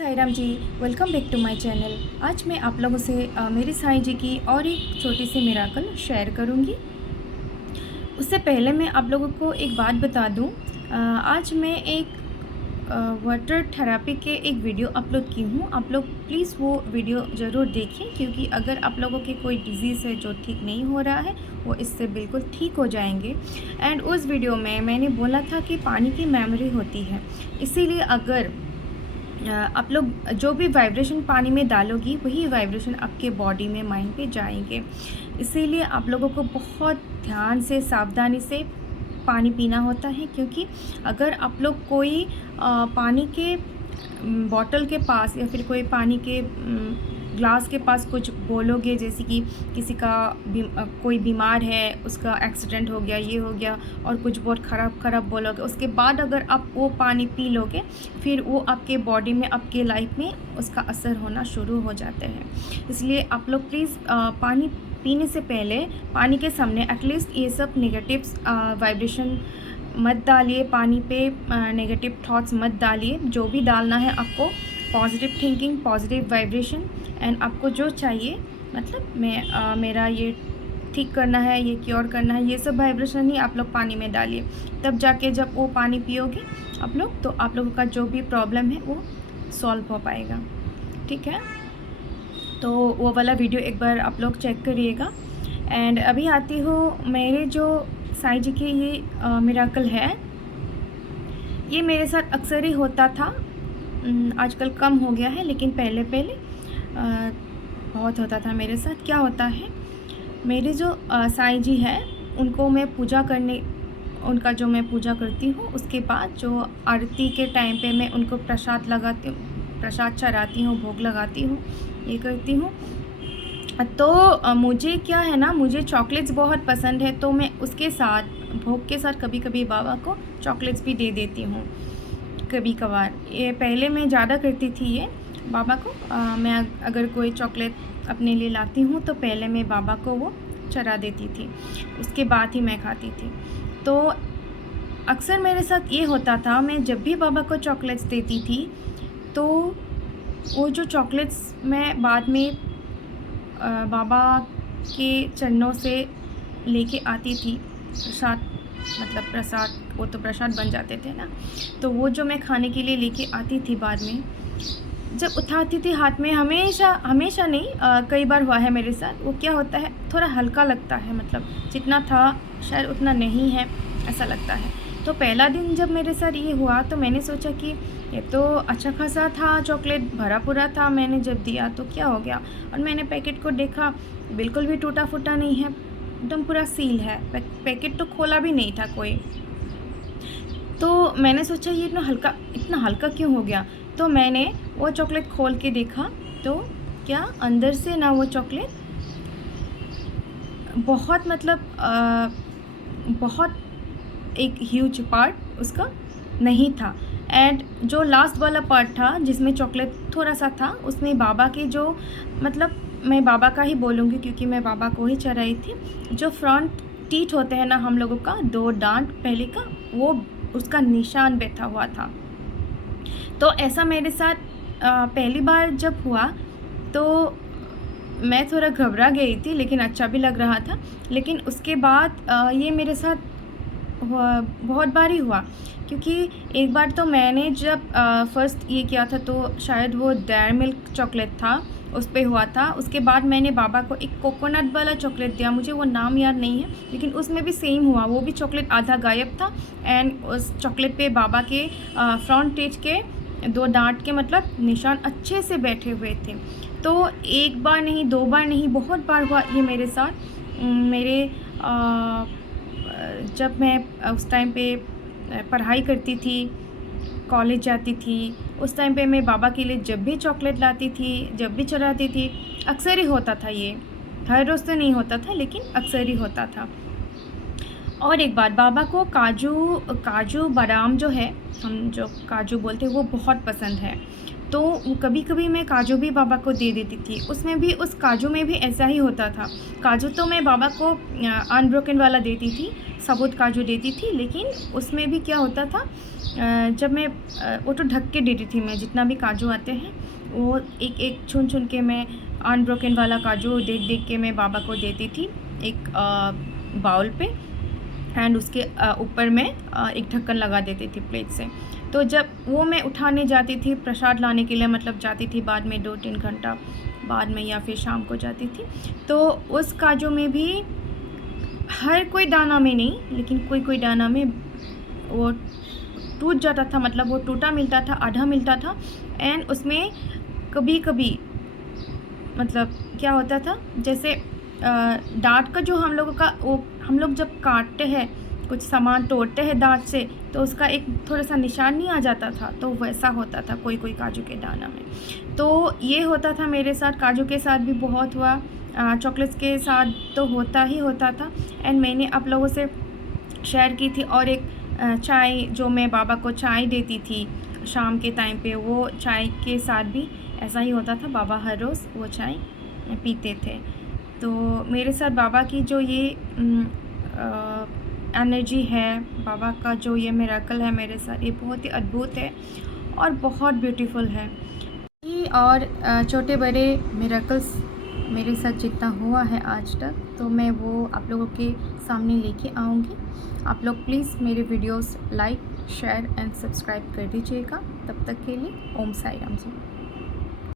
Sai Ram ji, welcome back to my channel. आज मैं आप लोगों से मेरी साईं जी की और एक छोटी सी मिराकल शेयर करूंगी। उससे पहले मैं आप लोगों को एक बात बता दूं। आज मैं एक वाटर थेरेपी के एक वीडियो अपलोड की हूं। आप लोग प्लीज़ वो वीडियो ज़रूर देखें, क्योंकि अगर आप लोगों की कोई डिज़ीज़ है जो ठीक नहीं हो रहा है, वो इससे बिल्कुल ठीक हो जाएंगे। एंड उस वीडियो में मैंने बोला था कि पानी की मेमोरी होती है, इसीलिए अगर आप लोग जो भी वाइब्रेशन पानी में डालोगी, वही वाइब्रेशन आपके बॉडी में, माइंड पे जाएंगे। इसीलिए आप लोगों को बहुत ध्यान से, सावधानी से पानी पीना होता है, क्योंकि अगर आप लोग कोई पानी के बॉटल के पास या फिर कोई पानी के ग्लास के पास कुछ बोलोगे, जैसे कि किसी का कोई बीमार है, उसका एक्सीडेंट हो गया, ये हो गया, और कुछ बहुत ख़राब बोलोगे, उसके बाद अगर आप वो पानी पी लोगे, फिर वो आपके बॉडी में, आपके लाइफ में उसका असर होना शुरू हो जाते हैं। इसलिए आप लोग प्लीज़ पानी पीने से पहले, पानी के सामने एटलीस्ट ये सब नेगेटिव्स वाइब्रेशन मत डालिए, पानी पे नेगेटिव थॉट्स मत डालिए। जो भी डालना है आपको positive thinking, positive vibration, and आपको जो चाहिए, मतलब मेरा ये ठीक करना है, ये क्योर करना है, ये सब वाइब्रेशन ही आप लोग पानी में डालिए। तब जाके जब वो पानी पियोगे आप लोग, तो आप लोगों का जो भी प्रॉब्लम है वो सॉल्व हो पाएगा। ठीक है, तो वो वाला वीडियो एक बार आप लोग चेक करिएगा। एंड अभी आती हूँ मेरे जो साईं जी की ये मिराकल है। ये मेरे साथ अक्सर ही होता था, आजकल कम हो गया है, लेकिन पहले बहुत होता था मेरे साथ। क्या होता है, मेरे जो साईं जी हैं, उनको मैं पूजा करने, उनका जो मैं पूजा करती हूँ, उसके बाद जो आरती के टाइम पे मैं उनको प्रसाद लगाती हूँ, प्रसाद चढ़ाती हूँ, भोग लगाती हूँ, ये करती हूँ। तो मुझे क्या है ना, मुझे चॉकलेट्स बहुत पसंद है, तो मैं उसके साथ, भोग के साथ, कभी कभी बाबा को चॉकलेट्स भी दे देती हूँ कभी कभार। ये पहले मैं ज़्यादा करती थी ये बाबा को। मैं अगर कोई चॉकलेट अपने लिए लाती हूँ तो पहले मैं बाबा को वो चढ़ा देती थी, उसके बाद ही मैं खाती थी। तो अक्सर मेरे साथ ये होता था, मैं जब भी बाबा को चॉकलेट्स देती थी, तो वो जो चॉकलेट्स मैं बाद में बाबा के चरणों से लेके आती थी, प्रसाद, मतलब प्रसाद, वो तो प्रसाद बन जाते थे ना, तो वो जो मैं खाने के लिए लेके आती थी, बाद में जब उठाती थी हाथ में, हमेशा नहीं, कई बार हुआ है मेरे साथ, वो क्या होता है, थोड़ा हल्का लगता है, मतलब जितना था शायद उतना नहीं है, ऐसा लगता है। तो पहला दिन जब मेरे साथ ये हुआ, तो मैंने सोचा कि ये तो अच्छा खासा था, चॉकलेट भरा पूरा था, मैंने जब दिया तो क्या हो गया। और मैंने पैकेट को देखा, बिल्कुल भी टूटा फूटा नहीं है, एकदम पूरा सील है, पैकेट तो खोला भी नहीं था कोई। तो मैंने सोचा ये इतना हल्का क्यों हो गया। तो मैंने वो चॉकलेट खोल के देखा, तो क्या अंदर से ना वो चॉकलेट बहुत, मतलब बहुत एक ह्यूज पार्ट उसका नहीं था। एंड जो लास्ट वाला पार्ट था, जिसमें चॉकलेट थोड़ा सा था, उसमें बाबा के जो, मतलब मैं बाबा का ही बोलूँगी क्योंकि मैं बाबा को ही चढ़ाई थी, जो फ्रंट टीथ होते हैं ना हम लोगों का, 2 दांत पहले का, वो उसका निशान बैठा हुआ था। तो ऐसा मेरे साथ पहली बार जब हुआ, तो मैं थोड़ा घबरा गई थी, लेकिन अच्छा भी लग रहा था। लेकिन उसके बाद ये मेरे साथ बहुत बार ही हुआ, क्योंकि एक बार तो मैंने जब फर्स्ट ये किया था, तो शायद वो डेयरी मिल्क चॉकलेट था, उस पर हुआ था। उसके बाद मैंने बाबा को एक कोकोनट वाला चॉकलेट दिया, मुझे वो नाम याद नहीं है, लेकिन उसमें भी सेम हुआ, वो भी चॉकलेट आधा गायब था। एंड उस चॉकलेट पे बाबा के फ्रंट टीथ के 2 दांत के, मतलब निशान अच्छे से बैठे हुए थे। तो एक बार नहीं, 2 बार नहीं, बहुत बार हुआ ये मेरे साथ। मेरे जब मैं उस टाइम पे पढ़ाई करती थी, कॉलेज जाती थी, उस टाइम पे मैं बाबा के लिए जब भी चॉकलेट लाती थी, जब भी चढ़ाती थी, अक्सर ही होता था ये, हर रोज़ तो नहीं होता था, लेकिन अक्सर ही होता था। और एक बार बाबा को काजू बादाम जो है, हम जो काजू बोलते हैं, वो बहुत पसंद है। तो कभी कभी मैं काजू भी बाबा को दे देती थी। उसमें भी, उस काजू में भी ऐसा ही होता था। काजू तो मैं बाबा को अनब्रोकन वाला देती थी, साबुत काजू देती थी, लेकिन उसमें भी क्या होता था, जब मैं वो तो ढक के देती थी, मैं जितना भी काजू आते हैं वो एक एक चुन चुन के मैं अनब्रोकन वाला काजू देख देख के मैं बाबा को देती थी एक बाउल पे, एंड उसके ऊपर में एक ढक्कन लगा देती थी प्लेट से। तो जब वो मैं उठाने जाती थी प्रसाद लाने के लिए, मतलब जाती थी बाद में 2-3 घंटा बाद में, या फिर शाम को जाती थी, तो उस काजू में भी हर कोई दाना में नहीं, लेकिन कोई कोई दाना में वो टूट जाता था, मतलब वो टूटा मिलता था, आधा मिलता था। एंड उसमें कभी कभी मतलब क्या होता था, जैसे दाँत का जो हम लोगों का वो, हम लोग जब काटते हैं कुछ सामान तोड़ते हैं दाँत से, तो उसका एक थोड़ा सा निशान नहीं आ जाता था, तो वैसा होता था कोई कोई काजू के दाना में। तो ये होता था मेरे साथ, काजू के साथ भी बहुत हुआ, चॉकलेट्स के साथ तो होता ही होता था। एंड मैंने आप लोगों से शेयर की थी। और एक चाय, जो मैं बाबा को चाय देती थी शाम के टाइम पे, वो चाय के साथ भी ऐसा ही होता था, बाबा हर रोज़ वो चाय पीते थे। तो मेरे साथ बाबा की जो ये एनर्जी है, बाबा का जो ये मिरेकल है मेरे साथ, ये बहुत ही अद्भुत है और बहुत ब्यूटीफुल है। ये और छोटे बड़े मिरेकल्स मेरे साथ जितना हुआ है आज तक, तो मैं वो आप लोगों के सामने लेके आऊँगी। आप लोग प्लीज़ मेरे videos like, share and subscribe कर दीजिएगा। तब तक के लिए ओम साई राम जी।